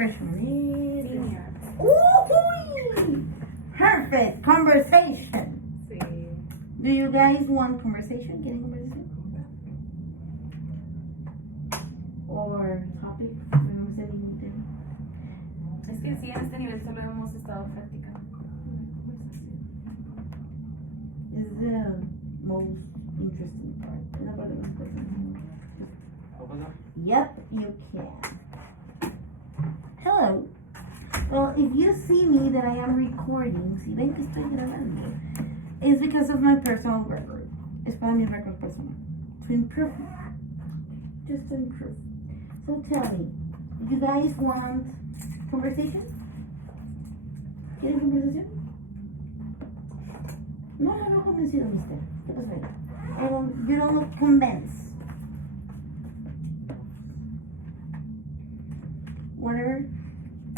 Freshman. Senior. Ooh, perfect conversation. Sí. Do you guys want conversation? ¿Quieren conversation? Or topics? No sé límite. Es que sí, en este nivel solo hemos estado practicando. Is the most interesting part. Es la parte más interesante. Yep, you can. Hello. Well, if you see me that I am recording, si ven que estoy grabando, it's because of my personal record. Es para mi record personal. To improve. Just to improve. So tell me, you guys want conversation? ¿Quieren conversación? No convencido, mister. ¿Qué pasa ahí? You don't look convinced. Whatever.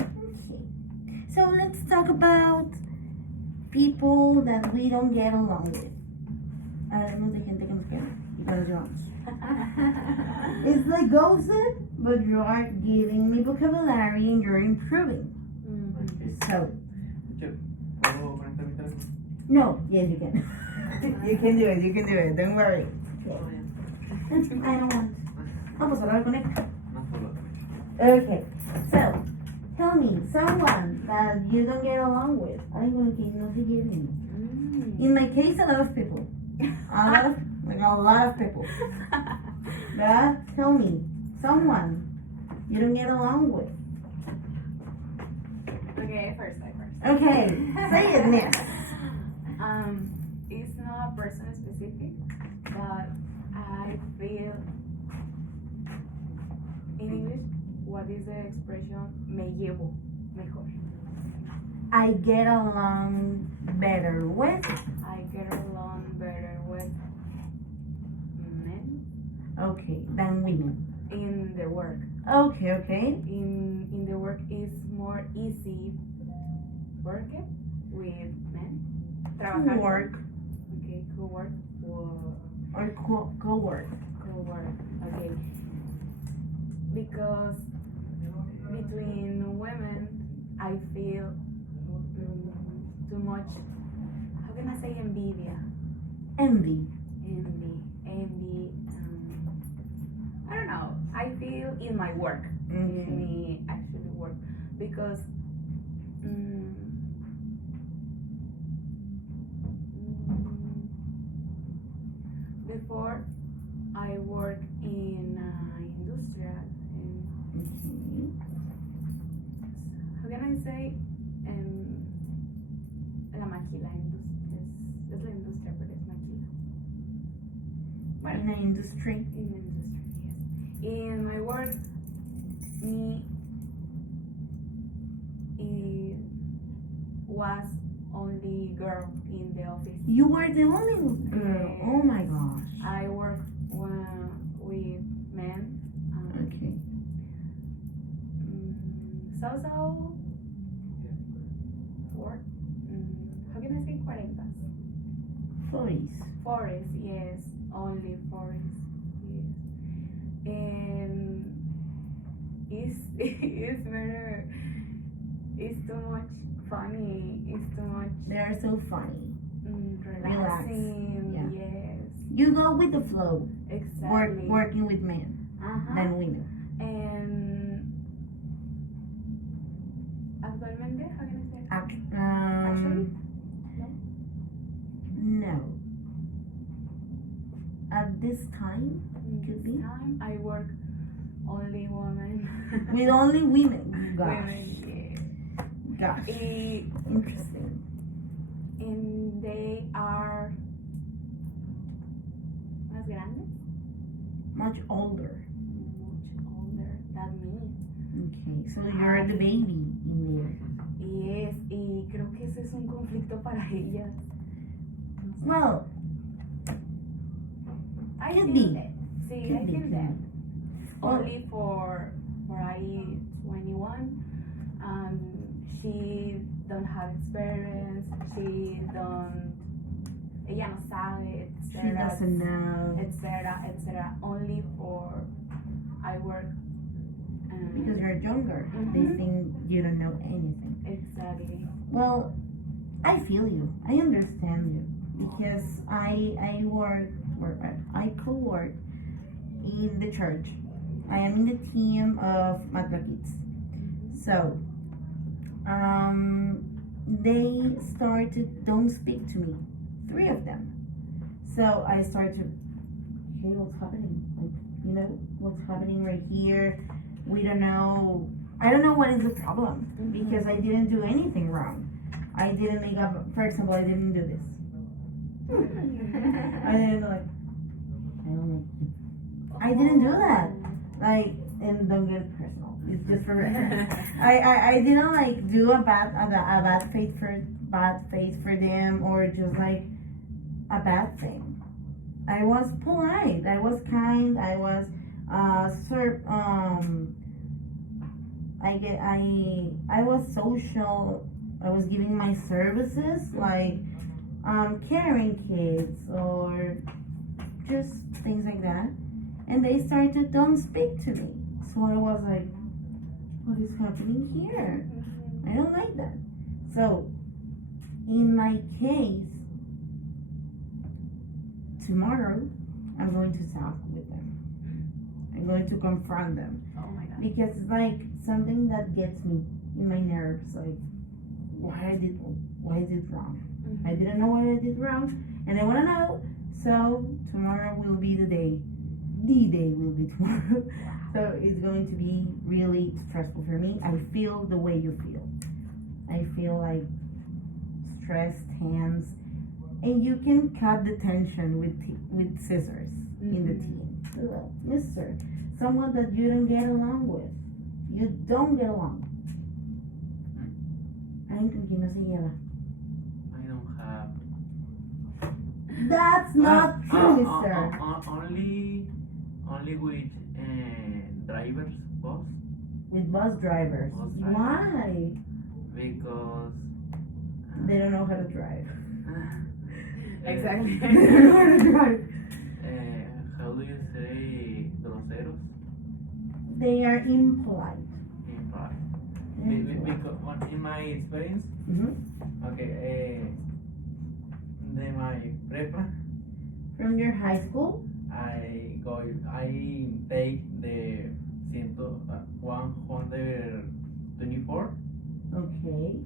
Okay. So let's talk about people that we don't get along with. Hablemos de gente que nos queda y que nos llevamos. It's like gossip, but you are giving me vocabulary and you're improving. So. No, yes, you can. You can do it, don't worry. Okay. I don't want. Vamos a hablar con él. Okay, so, tell me, someone that you don't get along with. Alguien que no se lleven. In my case, a lot of people. A lot of people. Yeah? Tell me, someone you don't get along with. Okay, first. Okay, say it, miss. It's not a person specific, but I feel in English, what is the expression? Me llevo mejor. I get along better with. I get along better with men Okay, than women. in the work. Okay. In the work is more easy working with men. Trabajar. Work Okay, co-work. or co-work. Co-work. Okay. Because between women, I feel too much. How can I say envidia? Envy. Envy. I don't know. I feel in my work, in me actually work, because before I work in industrial. How can I say? La maquila es la industria, pero es maquila. Bueno, In an industry. in the industry, yes. In my work, me was only girl in the office. You were the only girl. Yes. Oh my gosh. I work with men. Okay. So for how can I say 40s? 40s. 40s, yes, only 40s, yes. And it's better. It's too much funny. It's too much. They are so funny. Relaxing. Yeah. Yes. You go with the flow. Exactly. Working with men than women. And actualmente, how can I say? Actually? No. At this time, could be. Time I work only women. With only women. Gosh. Women, Gosh. yeah. Interesting. And they are más grandes, Much older. much older than me. Okay, so you're the baby in there. Yes, y creo que ese es un conflicto para ellas. Well, I could feel be. that. Sí, Could I be. feel that. Well, Only for I 21, she don't have experience, ella no sabe, she etc. doesn't know. etc. Only for I work because you're younger. They think you don't know anything. Exactly. Well, I feel you. I understand you because I work or I co-work in the church. I am in the team of Matla Kids. So, they started don't speak to me. 3 of them. So I started, hey, what's happening? Like, what's happening right here? We don't know. I don't know what is the problem because I didn't do anything wrong. I didn't make up, for example, I didn't do this. I didn't I don't like you. I didn't do that. Like, and don't get personal. It's just for reference. I didn't do a bad face for them or just a bad thing. I was polite. I was kind. I was I was social. I was giving my services caring kids or just things like that. And they started to don't speak to me. So I was like, what is happening here? I don't like that. So in my case, tomorrow I'm going to talk with them. I'm going to confront them. Oh my God. Because it's something that gets me in my nerves. What I did wrong. I didn't know what I did wrong, and I want to know. So tomorrow will be the day. The day will be tomorrow. So it's going to be really stressful for me. I feel the way you feel. I feel stressed hands, and you can cut the tension with scissors in the team. Well, mister, someone that you don't get along with. You don't get along. Alguien con quien no se lleva. I don't have. That's not true, sir. Only with drivers, bus. With bus drivers. Bus drivers. Why? Because They don't know how to drive. Exactly. They don't know how to drive. How do you say groseros? They are impolite. Impolite. Impolite. Because in my experience, okay, my prepa, From your high school? I take the 124 Okay.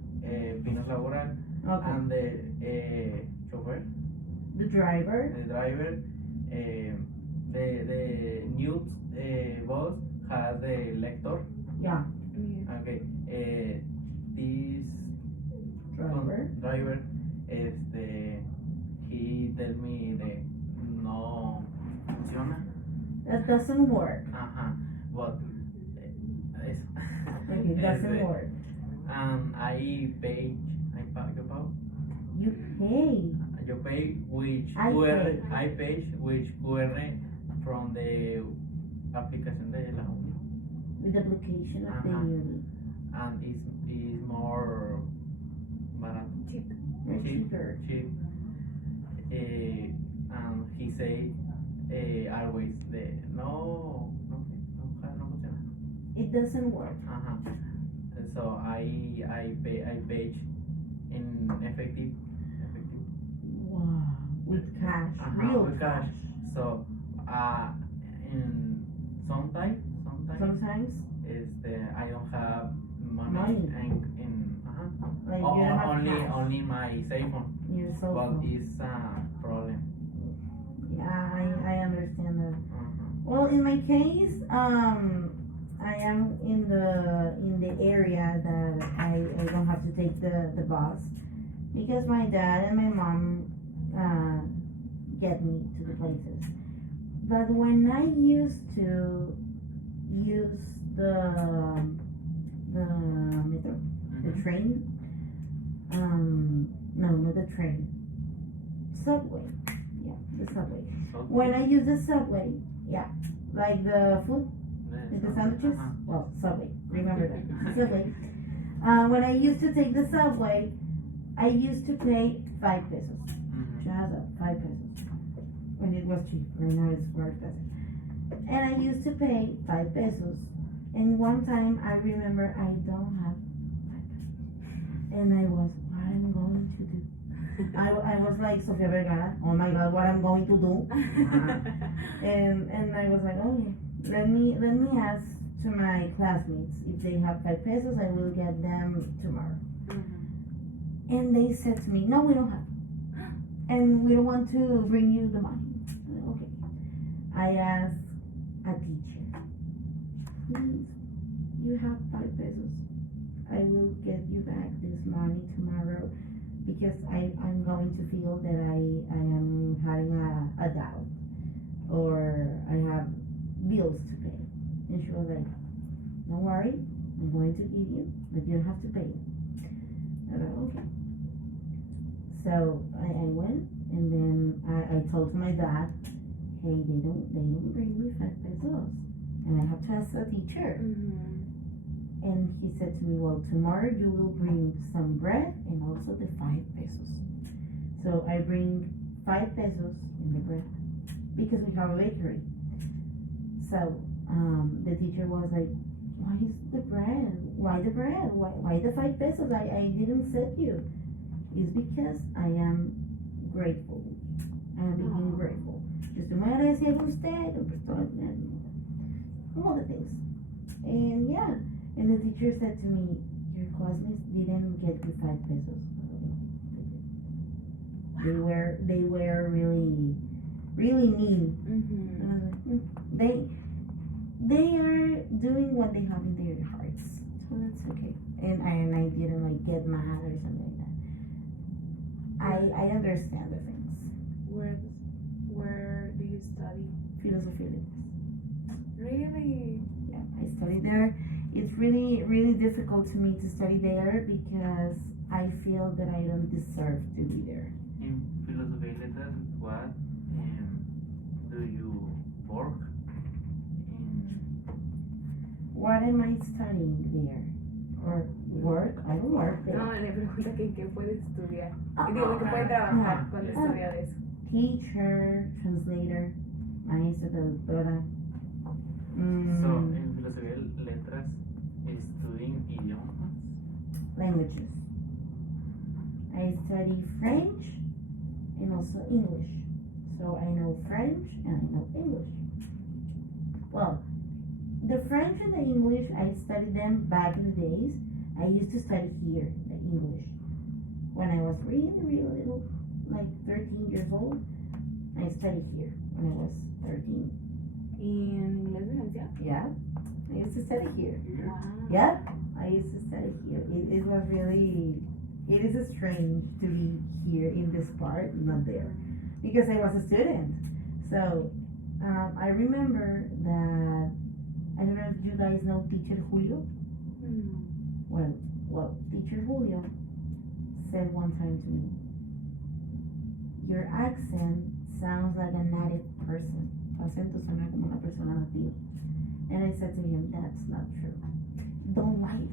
Pinos Laboral Okay. and the chauffeur, The driver? the driver, the new bus has the lector. Yeah. Okay, this Driver. he tell me the no funciona. That doesn't work. But Okay, doesn't work. I pay. You pay. You pay which I QR. pay. I pay which QR from the application de la uni, With the application of the uni. and is more barato. Cheap. Or cheaper. Cheap. And he say always no funciona. It doesn't work. So I pay in effective. Wow. With cash. Real With cash. So in sometimes Sometimes. I don't have money, Money. in Like you don't have cash. only my cell phone. Your cell But phone. it's a problem. Yeah, I understand that. Well, in my case, I am in the area that I don't have to take the bus because my dad and my mom get me to the places. But when I used to use the metro, the train, no, not the train, subway. Yeah, the subway. When I use the subway, yeah, like the food, like the sandwiches, well, subway, remember that, subway. When I used to take the subway, I used to pay 5 pesos. Just 5 pesos. When it was cheap, right now it's more expensive. And I used to pay 5 pesos And one time I remember I don't have, and I was, what am I going to do? I was like Sofia Vergara, oh my God, what I'm going to do? And I was like, okay, let me ask to my classmates if they have 5 pesos. I will get them tomorrow. Mm-hmm. And they said to me, no, we don't have, and we don't want to bring you the money. Okay. I asked a teacher, please, you have 5 pesos. I will get you back this money tomorrow because I'm going to feel that I am having a doubt or I have bills to pay. And she was like, don't worry, I'm going to give you, but you don't have to pay it. I was like, okay. So I went, and then I told my dad, hey, they don't bring me 5 pesos, and I have to ask the teacher. Mm-hmm. And he said to me, well, tomorrow you will bring some bread and also the 5 pesos. So I bring 5 pesos in the bread because we have a bakery. So the teacher was like, why is the bread? Why the bread? Why the 5 pesos? I didn't set you. It's because I am grateful. I am being grateful. Yo estoy muy agradecida con usted, all the things. And yeah, and the teacher said to me, your classmates didn't get you 5 pesos. Wow. They were really, really mean. Mm-hmm. And I was like, they are doing what they have in their hearts, so that's okay. And I didn't like get mad or something like that. I understand the things. Where do you study? Philosophy. Really? Yeah, I studied there. It's really, really difficult to me to study there because I feel that I don't deserve to be there. In philosophy letters, what do you work in? What am I studying there? Or work? I don't work there. No, le pregunta que qué puedes estudiar. Y digo, ¿qué puedes trabajar cuando estudia de eso? Teacher, translator, maestra, traductora. So, in filosofía letras, studying idiomas? Languages. I study French and also English. So I know French and I know English. Well, the French and the English, I studied them back in the days. I used to study here, the English. When I was really, really little, like 13 years old, I studied here when I was 13. ¿Y en inglés Valencia? Yeah, I used to study here. Wow. Yeah, I used to study here. It was really, it is strange to be here in this part, not there, because I was a student. So I remember that, I don't know if you guys know Teacher Julio. Mm. Well, Teacher Julio said one time to me, your accent sounds like a native person. Tu acento suena como una persona nativa. And I said to him, that's not true. Don't lie to me.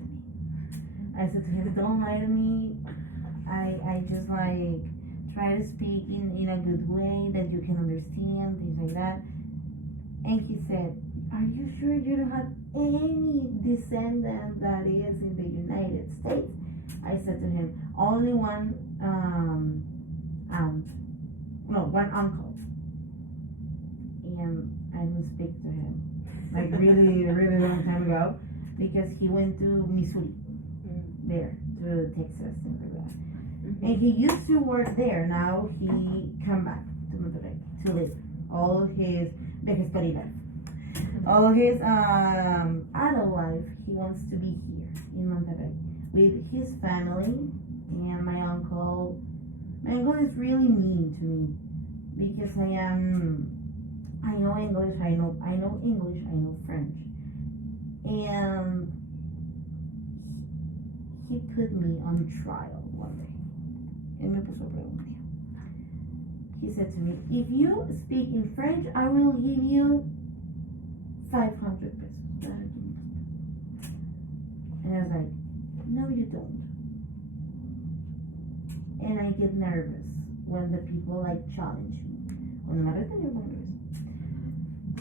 I said to him, don't lie to me. I just like try to speak in a good way that you can understand, things like that. And he said, are you sure you don't have any descendant that is in the United States? I said to him, only one one uncle. And I didn't speak to him like really, really long time ago because he went to Missouri, there to Texas, things like that. Mm-hmm. And he used to work there. Now he come back to Monterrey to live all his vejez life. All his adult life, he wants to be here in Monterrey with his family. And my uncle is really mean to me because I know English, I know English, I know French, and he put me on trial one day. Él me puso a prueba un día. He said to me, if you speak in French, I will give you 500 pesos. And I was like, no, you don't. And I get nervous when the people like challenge me.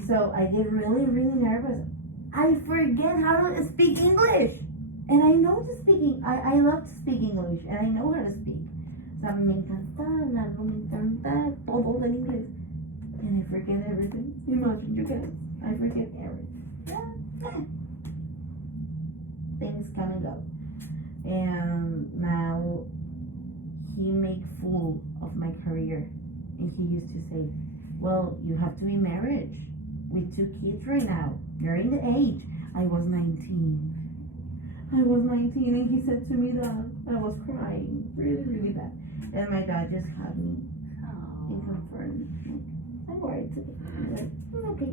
So I get really, really nervous. I forget how to speak English. And I know to speak, I love to speak English, and I know how to speak. O sea, me encanta hablarlo, me encanta todo del inglés. And I forget everything. Imagine you guys, I forget everything. Things come and go. And now he make fool of my career. And he used to say, well, you have to be married with 2 kids right now. You're in the age. I was 19. And he said to me that I was crying really, really bad. And my dad just hugged me and confirmed. Like, I'm worried today. I'm like, "I'm okay.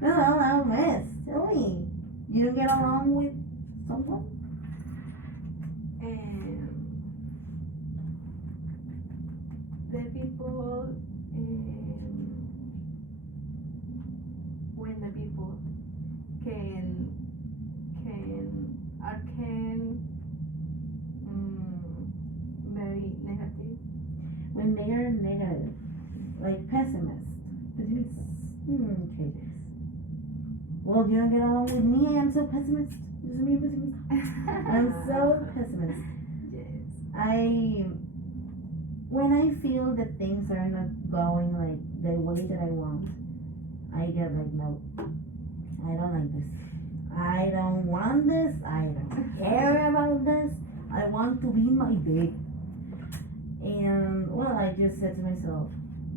No, miss. Tell me. You don't get along with someone?" The people, when the people can very negative. When they are negative, like pessimists. Okay. Well, you don't get along with me. I am so pessimist. I'm so pessimist. Yes. When I feel that things are not going like the way that I want, I get like, no, I don't like this. I don't want this. I don't care about this. I want to be in my bed. And well, I just said to myself,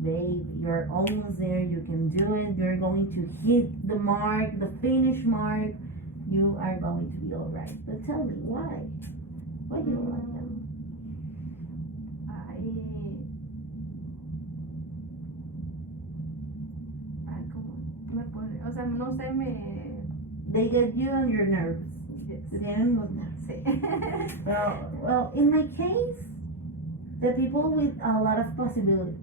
babe, you're almost there. You can do it. You're going to hit the mark, the finish mark. You are going to be all right. But tell me, why? Why you don't like them? Me pone, o sea, no sé, They get you on your nerves. Yes. Te tienen los nervios. Sí. Well, in my case, the people with a lot of positivity.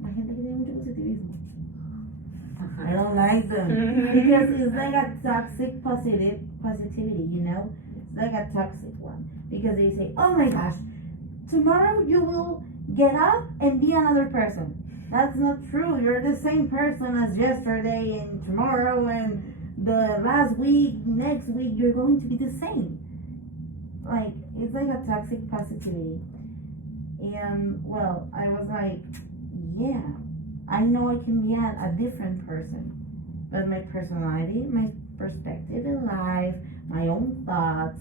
La gente que tiene mucho positivismo. I don't like them because it's like a toxic positivity, you know? It's like a toxic one because they say, "Oh my gosh, tomorrow you will get up and be another person." That's not true. You're the same person as yesterday and tomorrow and the last week, next week, you're going to be the same. Like, it's like a toxic positivity. And, well, I was like, yeah, I know I can be a different person. But my personality, my perspective in life, my own thoughts,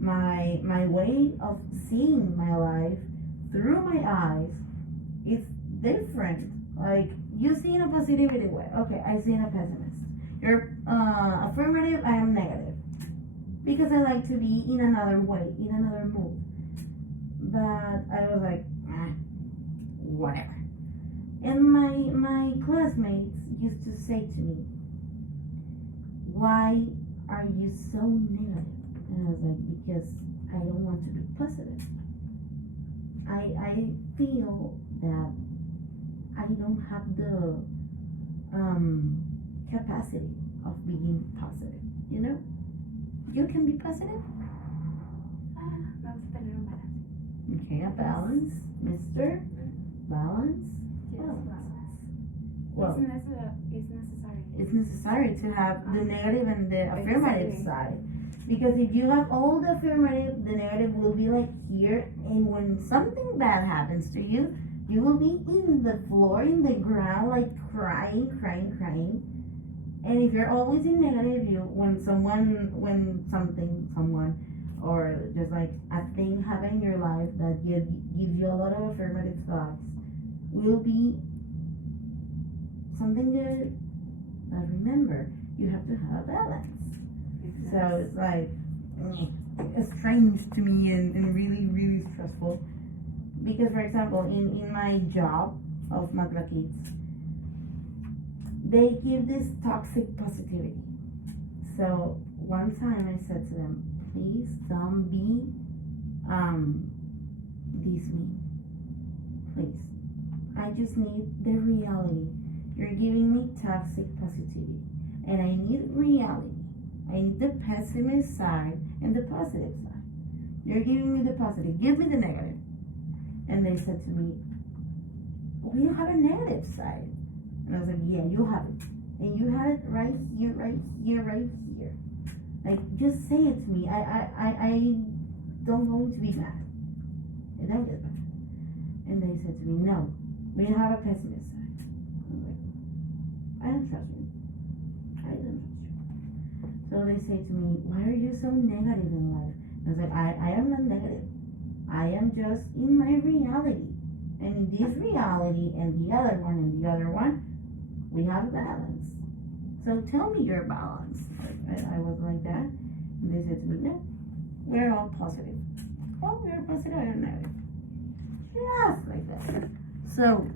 my way of seeing my life through my eyes, it's different. Like, you see in a positivity way. Okay, I see in a pessimist. You're affirmative, I am negative. Because I like to be in another way, in another mood. But I was like, whatever. And my classmates used to say to me, why are you so negative? And I was like, because I don't want to be positive. I feel that I don't have the capacity of being positive, you know? You can be positive? Vamos a tener un balance. Okay, a balance, Mr. Balance. Yes, Balance. balance. Well, It's necessary. it's necessary to have the negative and the affirmative Exactly. side. Because if you have all the affirmative, the negative will be like here, and when something bad happens to you, you will be in the floor, in the ground, like crying. And if you're always in negative, when someone, or just like a thing happen in your life that gives you a lot of affirmative thoughts, will be something good. But remember, you have to have balance. So it's like, it's strange to me and really, really stressful. Because, for example, in my job of Magla Kids, they give this toxic positivity. So one time I said to them, please don't be this mean. Please. I just need the reality. You're giving me toxic positivity. And I need reality. I need the pessimist side and the positive side. You're giving me the positive. Give me the negative. And they said to me, we don't have a negative side. And I was like, yeah, you have it. and you have it right here, right here, right here. Like, just say it to me. I don't going to be mad. And they'll get mad. And they said to me, no, we have a pessimist side. I was like, I don't trust you. I don't trust you. So they say to me, why are you so negative in life? I was like, I am not negative. I am just in my reality. And in this reality and the other one, we have a balance. So tell me your balance. I was like that. And they said to me, no, we're all positive. Oh, we're positive, I don't know. Just like that. So